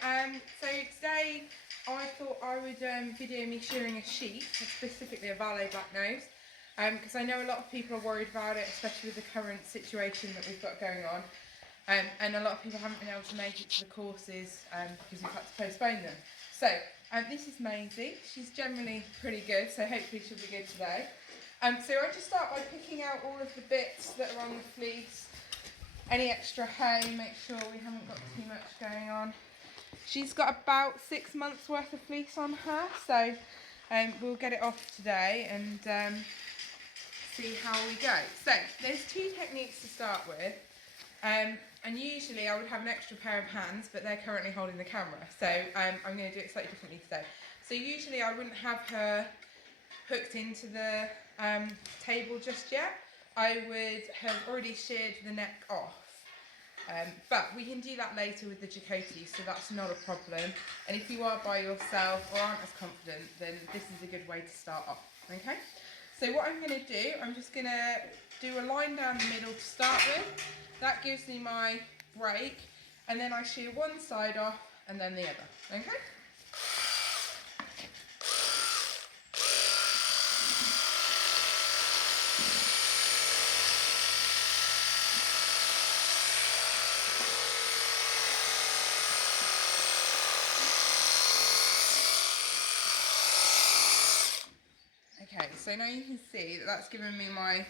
So today I thought I would video me shearing a sheep, specifically a Valais blacknose, because I know a lot of people are worried about it, especially with the current situation that we've got going on, and a lot of people haven't been able to make it to the courses because we've had to postpone them. So this is Maisie. She's generally pretty good, so hopefully she'll be good today. So I just start by picking out all of the bits that are on the fleece. Any extra hay, make sure we haven't got too much going on. She's got about 6 months worth of fleece on her, so we'll get it off today and see how we go. So there's two techniques to start with, and usually I would have an extra pair of hands, but they're currently holding the camera, so I'm going to do it slightly differently today. So usually I wouldn't have her hooked into the table just yet. I would have already sheared the neck off. But we can do that later with the Jacotis, so that's not a problem. And if you are by yourself or aren't as confident, then this is a good way to start off. Okay? So what I'm going to do, I'm just going to do a line down the middle to start with. That gives me my break, and then I shear one side off and then the other. Okay? Okay, so now you can see that that's given me my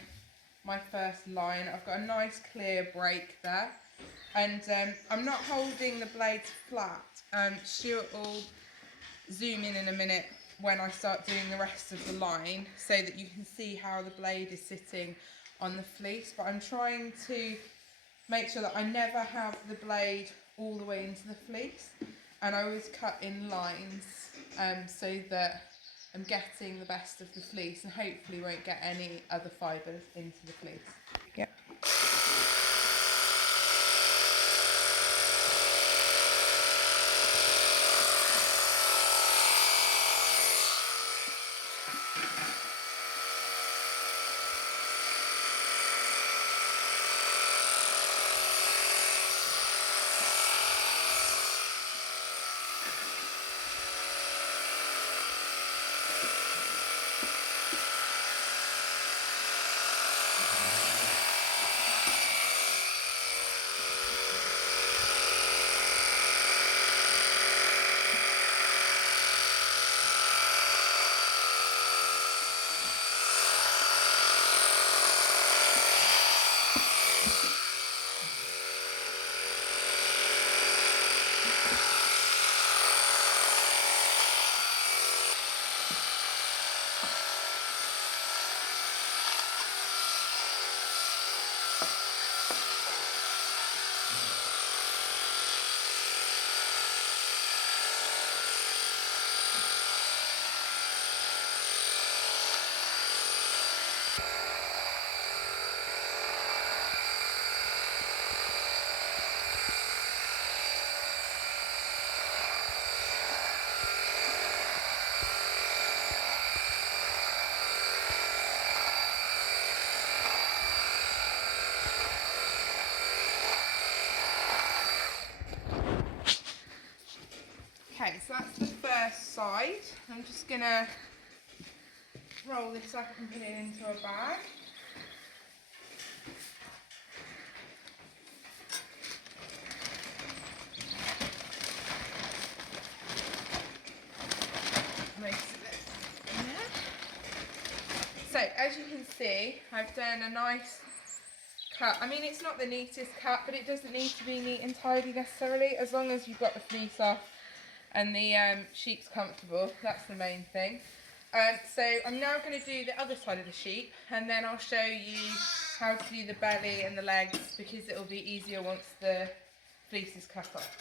first line. I've got a nice clear break there, and I'm not holding the blades flat. Stuart will zoom in a minute when I start doing the rest of the line so that you can see how the blade is sitting on the fleece, but I'm trying to make sure that I never have the blade all the way into the fleece, and I always cut in lines so that I'm getting the best of the fleece and hopefully won't get any other fibres into the fleece. Yep. Okay, so that's the first side. I'm just going to roll this up and put it into a bag. So as you can see, I've done a nice cut. I mean, it's not the neatest cut, but it doesn't need to be neat and tidy necessarily, as long as you've got the fleece off and the sheep's comfortable. That's the main thing. So I'm now going to do the other side of the sheep, and then I'll show you how to do the belly and the legs, because it'll be easier once the fleece is cut off.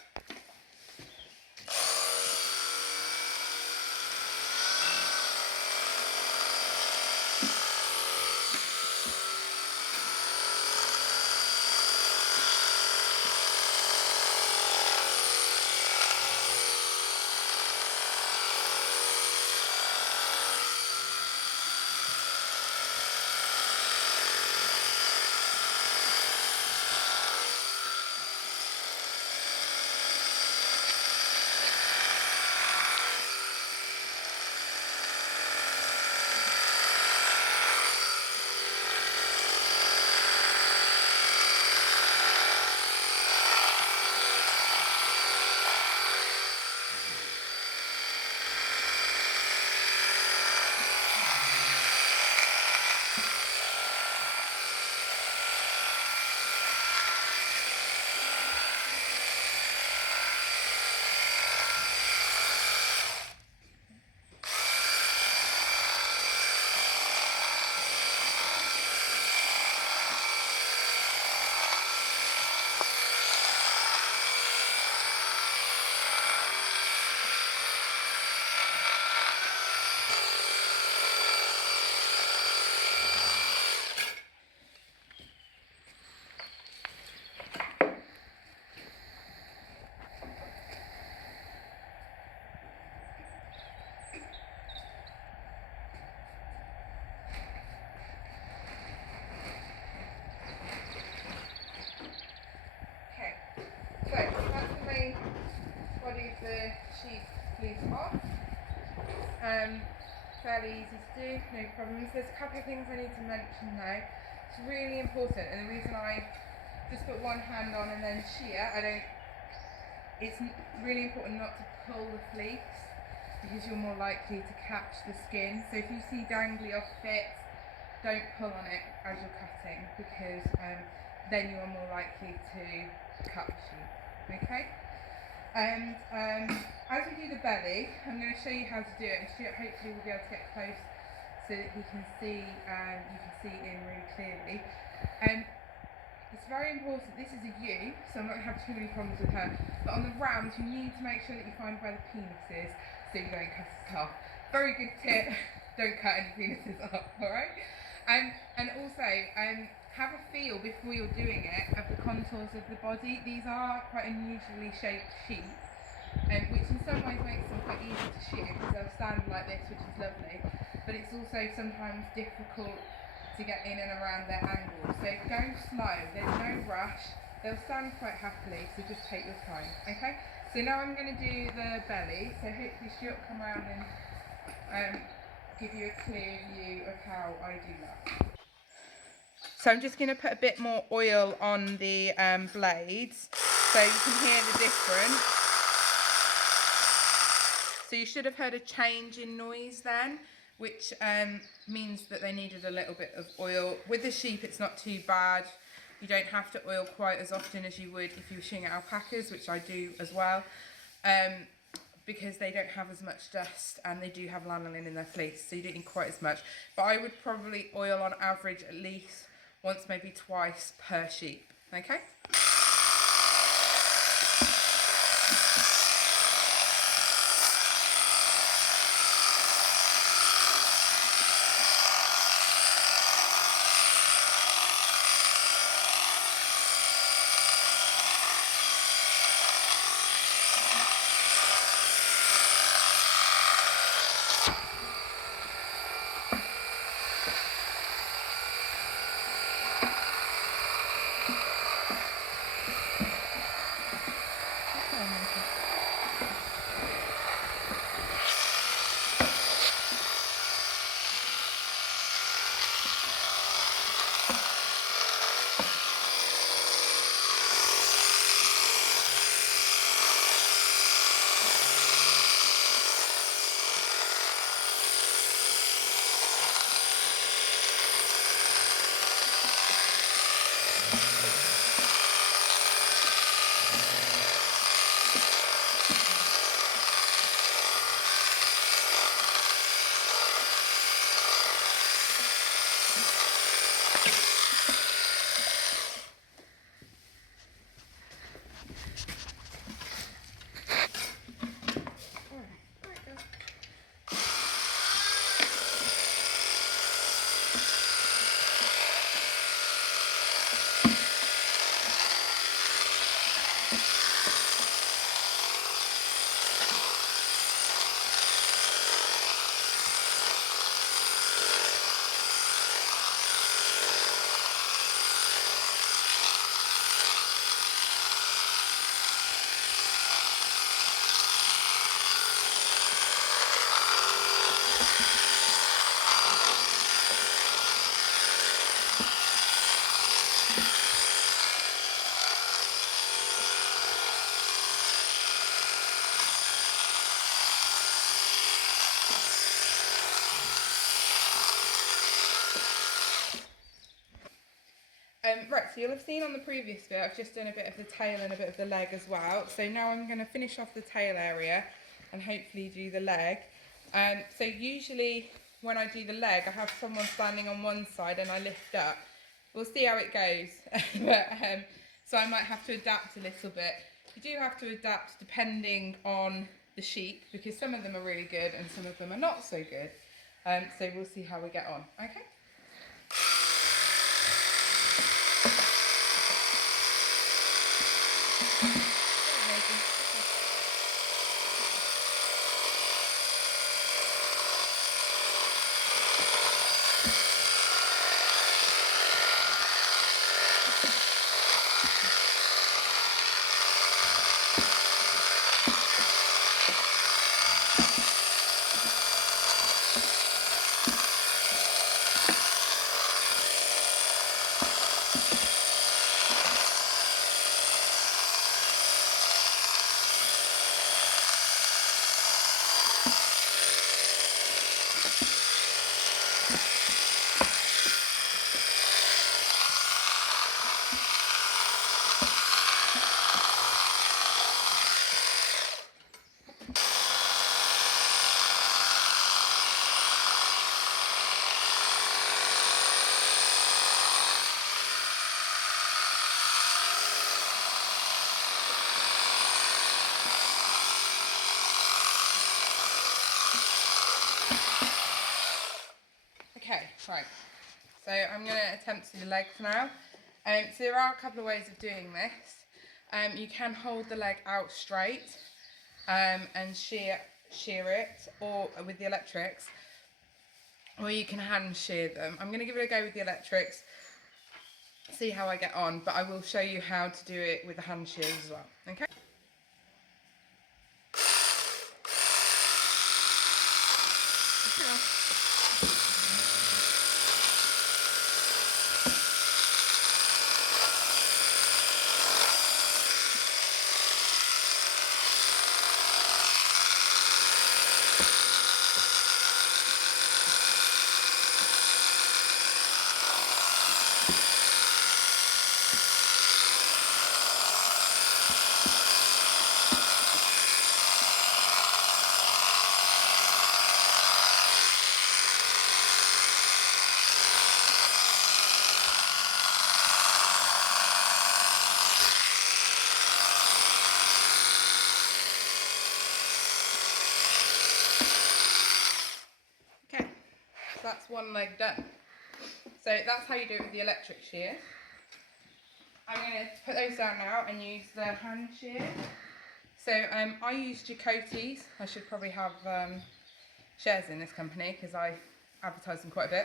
fairly easy to do, no problems. There's a couple of things I need to mention though. It's really important, and the reason I just put one hand on and then shear, it's really important not to pull the fleece, because you're more likely to catch the skin. So if you see dangly off bits, don't pull on it as you're cutting, because then you are more likely to cut the sheep. Okay? And as we do the belly, I'm going to show you how to do it, and Stuart hopefully will be able to get close so that he can see, you can see in really clearly. It's very important, this is a U, so I'm not going to have too many problems with her, but on the round you need to make sure that you find where the penis is so you don't cut it off. Very good tip, don't cut any penises off, alright? And also, have a feel before you're doing it of the contours of the body. These are quite unusually shaped sheep, which in some ways makes them quite easy to shear because they'll stand like this, which is lovely, but it's also sometimes difficult to get in and around their angles. So go slow, there's no rush, they'll stand quite happily, so just take your time, okay? So now I'm going to do the belly, so hopefully she'll come around and give you a clear view of how I do that. So I'm just going to put a bit more oil on the blades so you can hear the difference. So you should have heard a change in noise then, which means that they needed a little bit of oil. With the sheep it's not too bad. You don't have to oil quite as often as you would if you were shearing alpacas, which I do as well, because they don't have as much dust and they do have lanolin in their fleece, so you don't need quite as much. But I would probably oil on average at least once, maybe twice per sheep, okay? Right, so you'll have seen on the previous bit, I've just done a bit of the tail and a bit of the leg as well. So now I'm going to finish off the tail area and hopefully do the leg. So usually when I do the leg, I have someone standing on one side and I lift up. We'll see how it goes. So I might have to adapt a little bit. You do have to adapt depending on the sheep, because some of them are really good and some of them are not so good. So we'll see how we get on, okay? Okay, right. So I'm going to attempt to do the legs now. So there are a couple of ways of doing this. You can hold the leg out straight and shear it, or with the electrics, or you can hand shear them. I'm going to give it a go with the electrics, see how I get on, but I will show you how to do it with the hand shears as well. Okay. Okay, so that's one leg done. So that's how you do it with the electric shear. I'm going to put those down now and use the hand shear. So I use Jacotis. I should probably have shares in this company because I advertise them quite a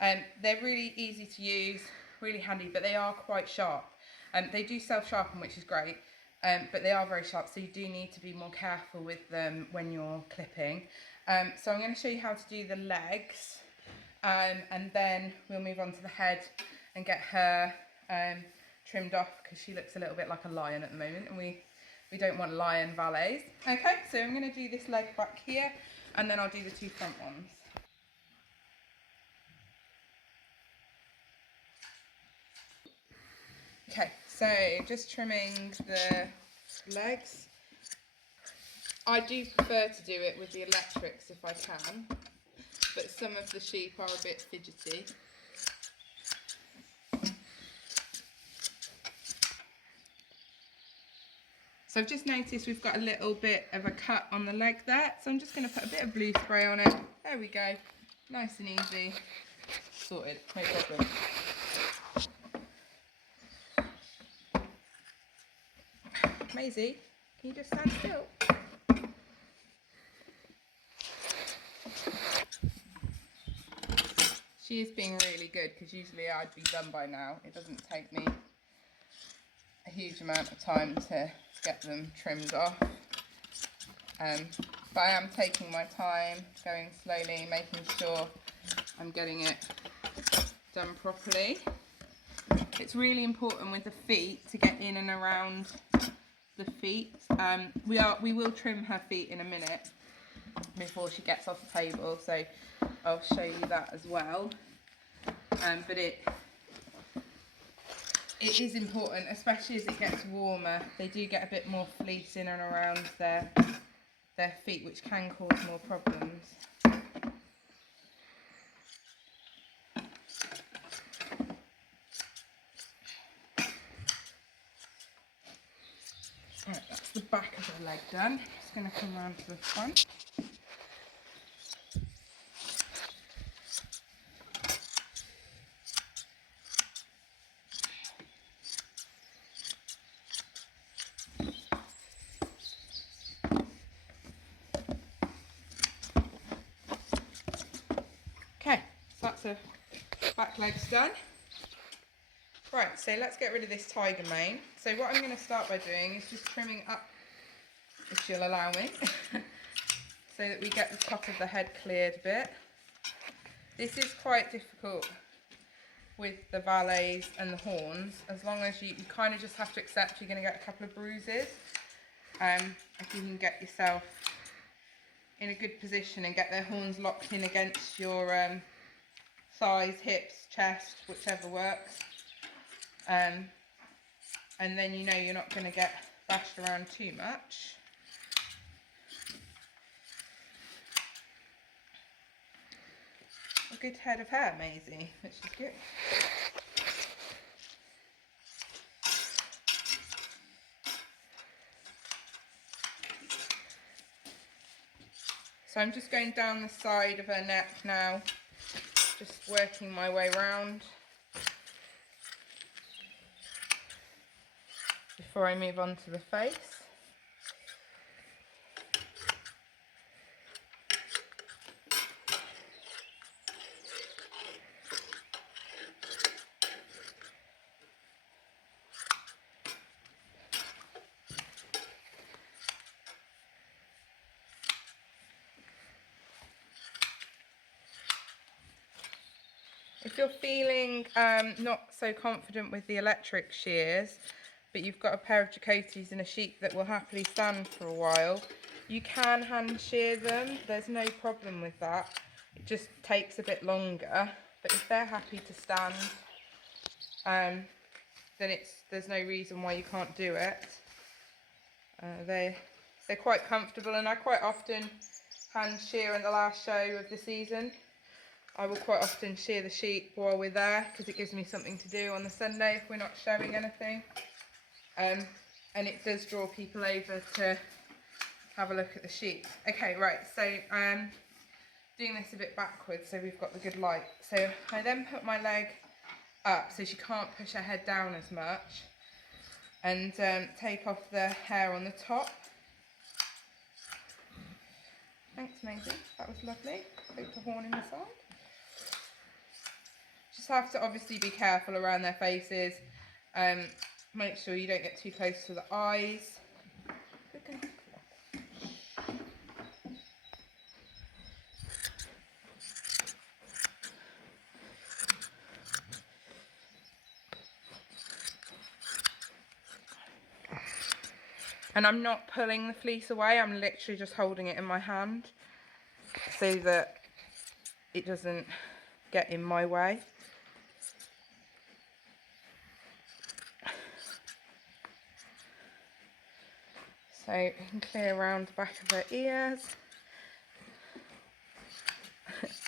bit. They're really easy to use, really handy, but they are quite sharp. They do self-sharpen, which is great, but they are very sharp, so you do need to be more careful with them when you're clipping. So I'm going to show you how to do the legs, and then we'll move on to the head and get her trimmed off, because she looks a little bit like a lion at the moment, and we don't want lion valets. Okay, so I'm going to do this leg back here, and then I'll do the two front ones. Okay, so just trimming the legs. I do prefer to do it with the electrics if I can, but some of the sheep are a bit fidgety. So I've just noticed we've got a little bit of a cut on the leg there, so I'm just going to put a bit of blue spray on it. There we go, nice and easy, sorted, no problem. Maisie, can you just stand still? She is being really good, because usually I'd be done by now. It doesn't take me a huge amount of time to get them trimmed off. But I am taking my time, going slowly, making sure I'm getting it done properly. It's really important with the feet to get in and around the feet. We will trim her feet in a minute before she gets off the table, so I'll show you that as well. But it is important, especially as it gets warmer. They do get a bit more fleece in and around their feet, which can cause more problems. Right, that's the back of the leg done. Just going to come around to the front. Okay, so that's the back legs done. Right, so let's get rid of this tiger mane. So what I'm going to start by doing is just trimming up, if she'll allow me, so that we get the top of the head cleared a bit. This is quite difficult with the valets and the horns, as long as you kind of just have to accept you're going to get a couple of bruises. If you can get yourself in a good position and get their horns locked in against your thighs, hips, chest, whichever works. And then you know you're not going to get bashed around too much. A good head of hair, Maisie, which is good. So I'm just going down the side of her neck now, just working my way round before I move on to the face. If you're feeling not so confident with the electric shears, but you've got a pair of Jacotis and a sheep that will happily stand for a while, you can hand shear them. There's no problem with that. It just takes a bit longer. But if they're happy to stand, then there's no reason why you can't do it. They're quite comfortable, and I quite often hand shear in the last show of the season. I will quite often shear the sheep while we're there because it gives me something to do on the Sunday if we're not showing anything. And it does draw people over to have a look at the sheep. Okay, right, so doing this a bit backwards so we've got the good light. So I then put my leg up so she can't push her head down as much, and take off the hair on the top. Thanks, Maisie, that was lovely. Hope the horn in the side. Just have to obviously be careful around their faces. Make sure you don't get too close to the eyes. And I'm not pulling the fleece away, I'm literally just holding it in my hand so that it doesn't get in my way. So you can clear around the back of her ears.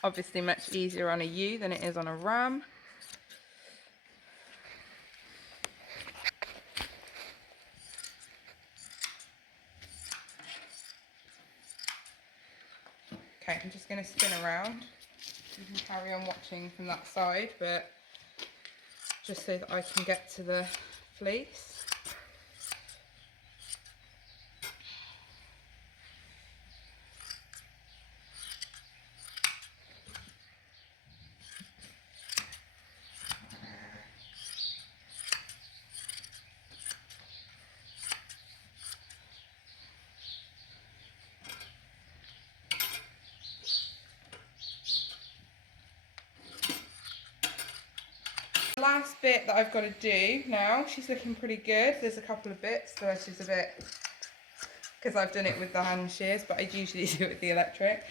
Obviously much easier on a ewe than it is on a ram. Okay, I'm just going to spin around. You can carry on watching from that side, but just so that I can get to the fleece. Last bit that I've got to do now, she's looking pretty good. There's a couple of bits that she's a bit, because I've done it with the hand shears, but I usually do it with the electric.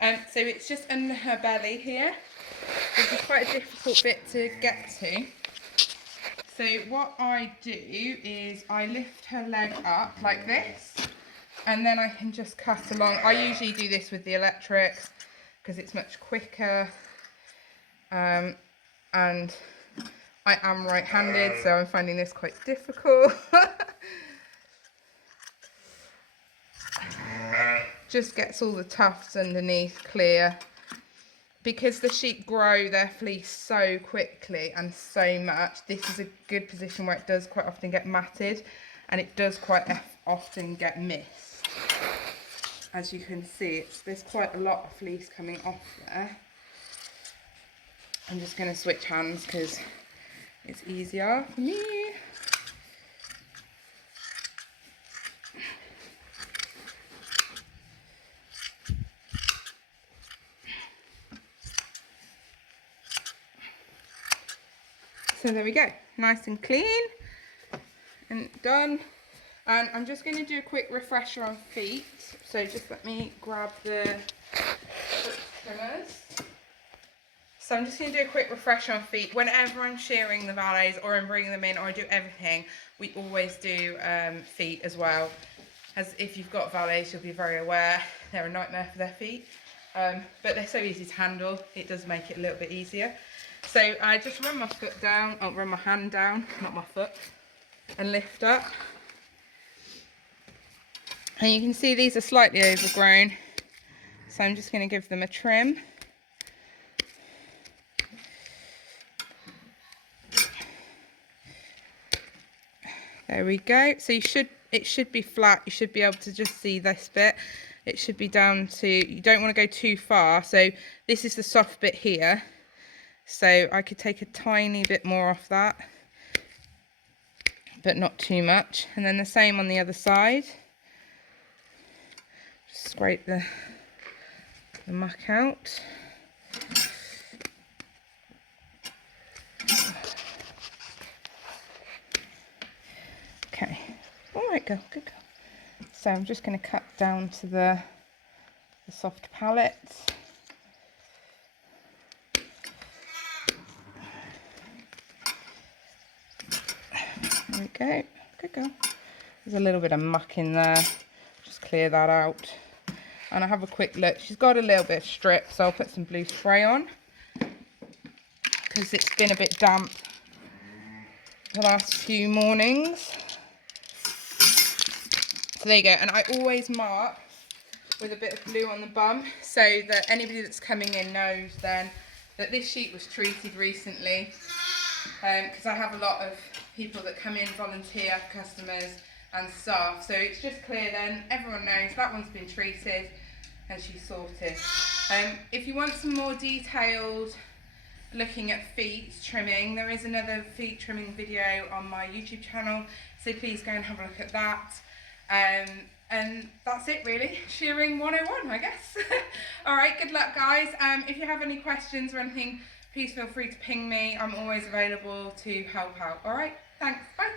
So it's just under her belly here, which is quite a difficult bit to get to. So what I do is I lift her leg up like this, and then I can just cut along. I usually do this with the electric because it's much quicker, and I am right-handed, so I'm finding this quite difficult. Just gets all the tufts underneath clear. Because the sheep grow their fleece so quickly and so much, this is a good position where it does quite often get matted, and it does quite often get missed. As you can see, there's quite a lot of fleece coming off there. I'm just going to switch hands because it's easier for me. So there we go, nice and clean and done. And I'm just going to do a quick refresher on feet. So just let me grab the trimmers. So I'm just going to do a quick refresher on feet. Whenever I'm shearing the Valais or I'm bringing them in or I do everything, we always do feet as well. As if you've got Valais, you'll be very aware they're a nightmare for their feet. But they're so easy to handle, it does make it a little bit easier. So I just run my foot down, run my hand down, not my foot, and lift up. And you can see these are slightly overgrown, so I'm just going to give them a trim. There we go. So it should be flat. You should be able to just see this bit. It should be down to, you don't want to go too far. So this is the soft bit here. So I could take a tiny bit more off that, but not too much. And then the same on the other side. Just scrape the muck out. Okay, all right, girl, good girl. So I'm just going to cut down to the soft palette. There we go, good girl. There's a little bit of muck in there, just clear that out. And I have a quick look. She's got a little bit of strip, so I'll put some blue spray on because it's been a bit damp the last few mornings. So there you go, and I always mark with a bit of blue on the bum so that anybody that's coming in knows then that this sheet was treated recently, because I have a lot of people that come in, volunteer, customers and staff, so it's just clear then, everyone knows that one's been treated and she's sorted. If you want some more detailed looking at feet trimming, there is another feet trimming video on my YouTube channel, so please go and have a look at that. And that's it really, shearing 101 I guess. Alright, good luck guys. If you have any questions or anything, please feel free to ping me. I'm always available to help out. Alright, thanks, bye.